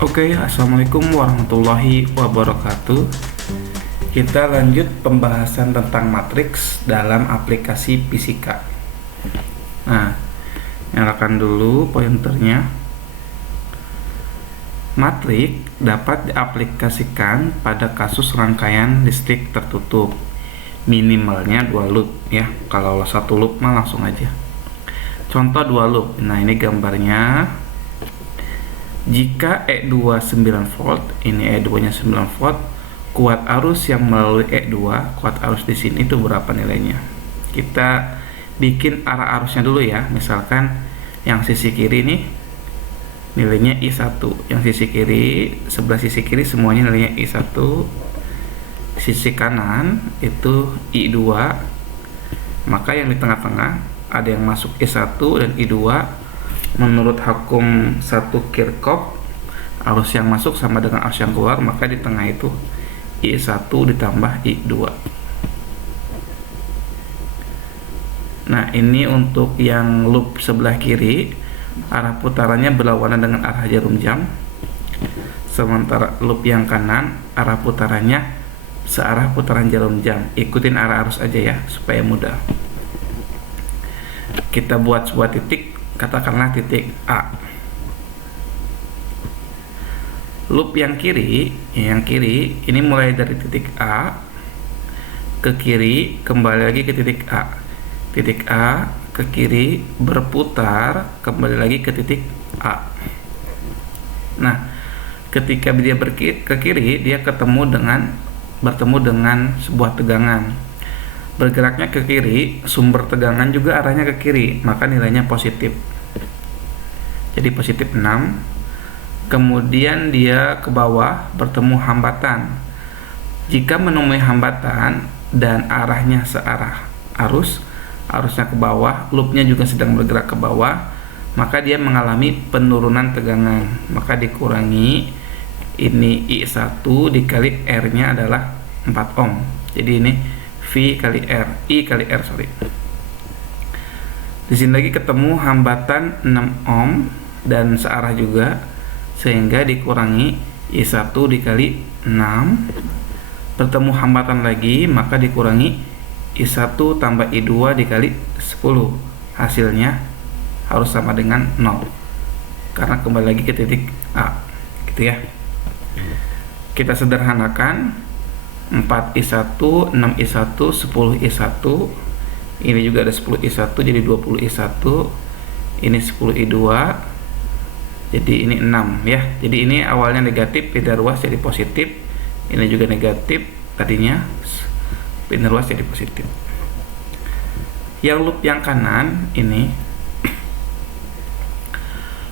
Oke, assalamualaikum warahmatullahi wabarakatuh. Kita lanjut pembahasan tentang matriks dalam aplikasi fisika. Nah, nyalakan dulu pointernya. Matriks dapat diaplikasikan pada kasus rangkaian listrik tertutup. Minimalnya 2 loop ya. Kalau 1 loop mah langsung aja. Contoh 2 loop. Nah, ini gambarnya. Jika E2 9 volt, ini E2 nya 9 volt, kuat arus yang melalui E2, kuat arus di sini itu berapa nilainya? Kita bikin arah arusnya dulu ya. Misalkan yang sisi kiri nih nilainya I1, yang sisi kiri, sebelah sisi kiri semuanya nilainya I1, sisi kanan itu I2, maka yang di tengah-tengah ada yang masuk I1 dan I2. Menurut hukum 1 Kirchhoff, arus yang masuk sama dengan arus yang keluar, maka di tengah itu I1 ditambah I2. Nah, ini untuk yang loop sebelah kiri, arah putarannya berlawanan dengan arah jarum jam. Sementara loop yang kanan, arah putarannya searah putaran jarum jam. Ikutin arah arus aja ya, supaya mudah. Kita buat sebuah titik, katakanlah titik A. Loop yang kiri ini mulai dari titik A ke kiri, kembali lagi ke titik A. Titik A ke kiri, berputar, kembali lagi ke titik A. Nah, ketika dia ke kiri, dia bertemu dengan sebuah tegangan. Bergeraknya ke kiri, sumber tegangan juga arahnya ke kiri, maka nilainya positif. Jadi positif 6. Kemudian dia ke bawah bertemu hambatan. Jika menemui hambatan dan arahnya searah arusnya ke bawah, loopnya juga sedang bergerak ke bawah, maka dia mengalami penurunan tegangan. Maka dikurangi ini I1 dikali R-nya adalah 4 ohm. Jadi ini I kali R, sorry. Di sini lagi ketemu hambatan 6 ohm dan searah juga, sehingga dikurangi I1 dikali 6. Bertemu hambatan lagi, maka dikurangi I1 tambah I2 dikali 10. Hasilnya harus sama dengan 0. Karena kembali lagi ke titik A, gitu ya. Kita sederhanakan. 4I1, 6I1, 10I1. Ini juga ada 10I1, jadi 20I1. Ini 10I2. Jadi ini 6 ya. Jadi ini awalnya negatif, pindah ruas jadi positif. Ini juga negatif tadinya, pindah ruas jadi positif. Yang loop yang kanan ini,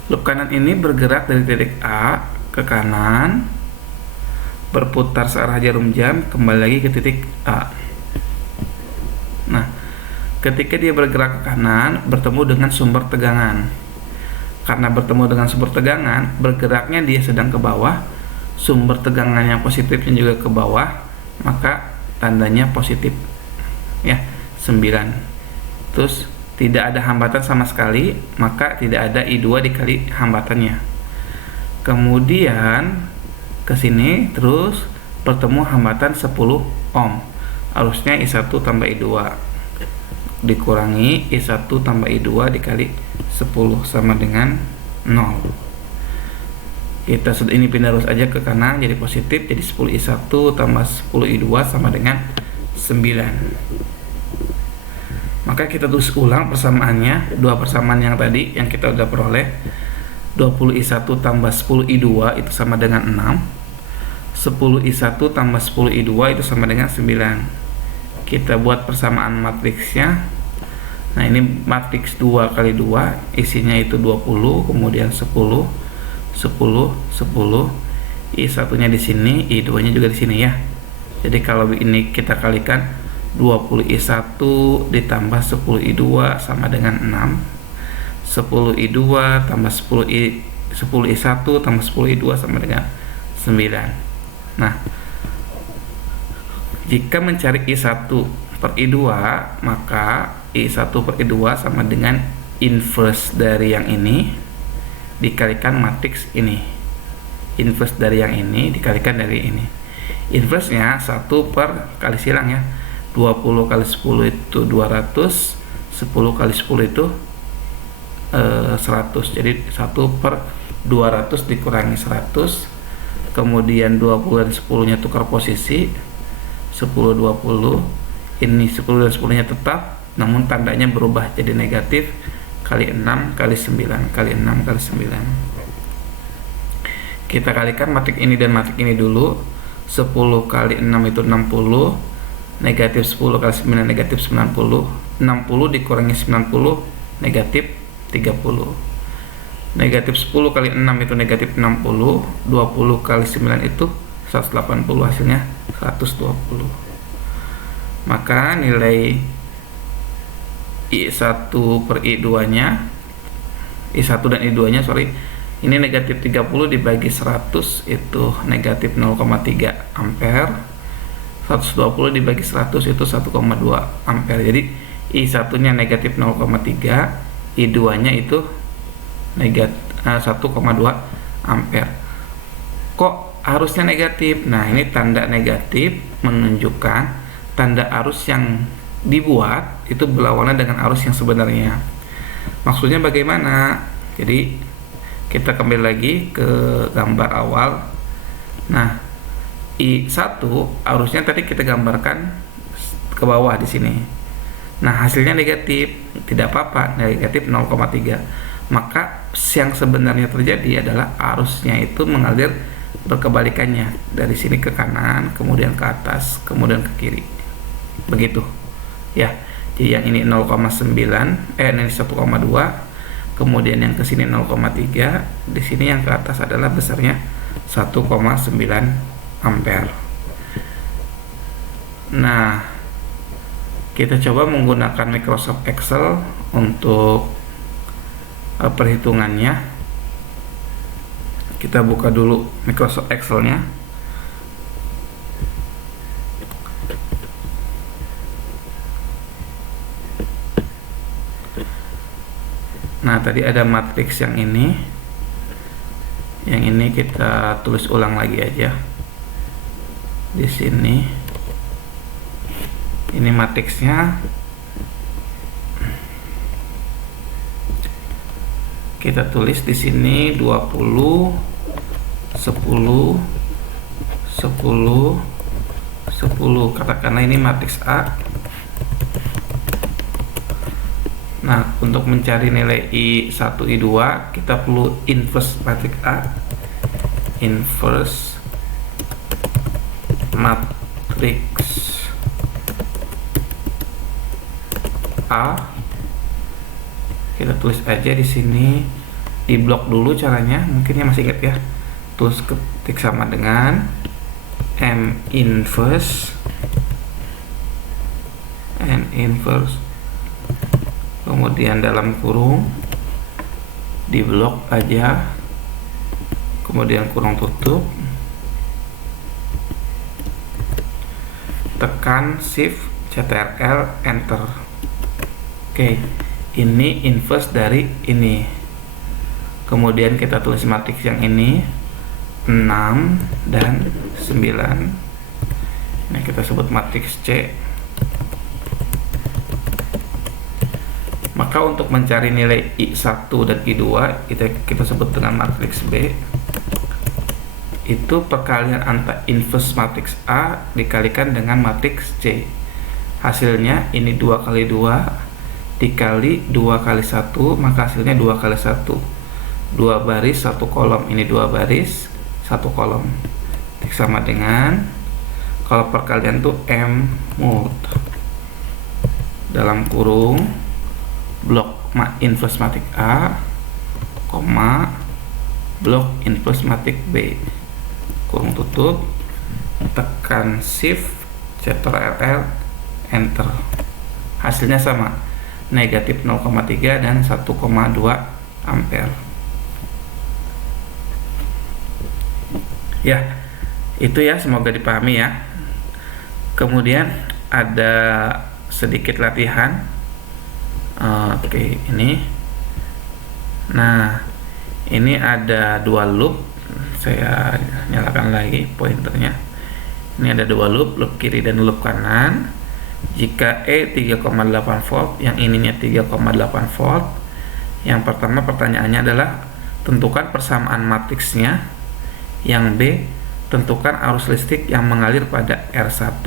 loop kanan ini bergerak dari titik A ke kanan, berputar searah jarum jam, kembali lagi ke titik A. Nah, ketika dia bergerak ke kanan, bertemu dengan sumber tegangan. Karena bertemu dengan sumber tegangan, bergeraknya dia sedang ke bawah, sumber tegangan yang positifnya juga ke bawah, maka tandanya positif ya, 9. Terus tidak ada hambatan sama sekali, maka tidak ada I2 dikali hambatannya. Kemudian ke sini terus bertemu hambatan 10 ohm. Arusnya I1 tambah I2 dikurangi I1 tambah I2 dikali 10 sama dengan 0. Kita sudah ini pindah arus aja ke kanan jadi positif, jadi 10 I1 tambah 10 I2 sama dengan 9. Maka kita tulis ulang persamaannya, dua persamaan yang tadi yang kita udah peroleh. 20 I1 tambah 10 I2 itu sama dengan 6. 10 I1 tambah 10 I2 itu sama dengan 9. Kita buat persamaan matriksnya. Nah, ini matriks 2 kali 2, isinya itu 20, kemudian 10, 10, 10. I1 nya di sini, I2 nya juga di sini ya. Jadi kalau ini kita kalikan, 20 I1 ditambah 10 I2 sama dengan 6. 10 I2 tambah 10 I1 tambah 10 I2 sama dengan 9. Nah, jika mencari I1 per I2, maka I1 per I2 sama dengan inverse dari yang ini dikalikan matriks ini. inverse dari yang ini dikalikan dari ini. Inverse-nya 1 per kali silang ya. 20 kali 10 itu 200, 10 kali 10 itu 100. Jadi 1 per 200 dikurangi 100. Kemudian 20 dan 10-nya tukar posisi. 10 20. Ini 10 dan 10-nya tetap, namun tandanya berubah jadi negatif. Kali 6 kali 9 kali 6 kali 9. Kita kalikan matrik ini dan matrik ini dulu. 10 kali 6 itu 60, negatif 10 kali 9 negatif 90. 60 dikurangi 90 negatif 30. Negatif 10 kali 6 itu negatif 60. 20 kali 9 itu 180, hasilnya 120. Maka nilai I1 per I2 nya, I1 dan I2 nya ini negatif 30 dibagi 100 itu negatif 0,3 ampere. 120 dibagi 100 itu 1,2 ampere. Jadi I1 nya negatif 0,3, I2 nya itu negatif 1,2 ampere. Kok harusnya negatif? Nah, ini tanda negatif menunjukkan tanda arus yang dibuat itu berlawanan dengan arus yang sebenarnya. Maksudnya bagaimana? Jadi kita kembali lagi ke gambar awal. Nah, I1 arusnya tadi kita gambarkan ke bawah di sini. Nah, hasilnya negatif, tidak apa-apa, negatif 0,3. Maka yang sebenarnya terjadi adalah arusnya itu mengalir berkebalikannya, dari sini ke kanan, kemudian ke atas, kemudian ke kiri. Begitu. Ya. Jadi yang ini 0,9, ini 1,2. Kemudian yang ke sini 0,3, di sini yang ke atas adalah besarnya 1,9 ampere. Nah, kita coba menggunakan Microsoft Excel untuk perhitungannya. Kita buka dulu Microsoft Excel-nya. Nah, tadi ada matriks yang ini. Yang ini kita tulis ulang lagi aja. Di sini. Ini matriksnya. Kita tulis di sini 20 10 10 10. Katakanlah ini matriks A. Nah, untuk mencari nilai I1, I2, kita perlu inverse matriks A. Inverse matriks A. Kita tulis aja di sini, di blok dulu caranya, mungkin ya masih ingat ya. Terus ketik sama dengan M inverse N inverse, kemudian dalam kurung, di blok aja, kemudian kurung tutup, tekan shift Ctrl enter. Oke, ini inverse dari ini. Kemudian kita tulis matriks yang ini 6 dan 9. Nah, kita sebut matriks C. Maka untuk mencari nilai I1 dan I2 kita sebut dengan matriks B. Itu perkalian antara inverse matriks A dikalikan dengan matriks C. Hasilnya ini 2 kali 2 dikali 2 kali 1, maka hasilnya 2 kali 1. 2 baris 1 kolom, ini 2 baris 1 kolom. Sama dengan, kalau perkalian tuh M mod dalam kurung blok inverse matriks A, koma blok inverse matriks B, kurung tutup, tekan shift Ctrl enter. Hasilnya sama, negatif 0,3 dan 1,2 ampere. Ya, itu ya, semoga dipahami ya. Kemudian ada sedikit latihan. Oke, ini. Nah, ini ada 2 loop saya nyalakan lagi pointernya. Ini ada dua loop kiri dan loop kanan. Jika E 3,8 volt, yang ininya 3,8 volt. Yang pertama pertanyaannya adalah tentukan persamaan matriksnya. Yang B, tentukan arus listrik yang mengalir pada R1,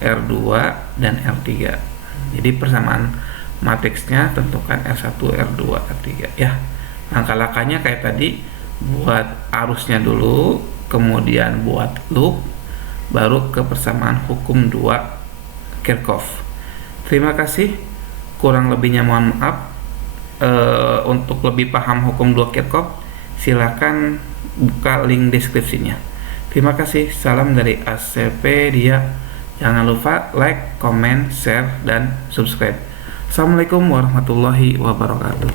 R2, dan R3. Jadi persamaan matriksnya tentukan R1, R2, R3 ya. Langkah-langkahnya kayak tadi, buat arusnya dulu, kemudian buat loop, baru ke persamaan hukum 2 Kirchhoff. Terima kasih, kurang lebihnya mohon maaf. Untuk lebih paham hukum 2 Kirchhoff, silakan buka link deskripsinya. Terima kasih, salam dari ACpedia. Jangan lupa like, comment, share, dan subscribe. Assalamualaikum warahmatullahi wabarakatuh.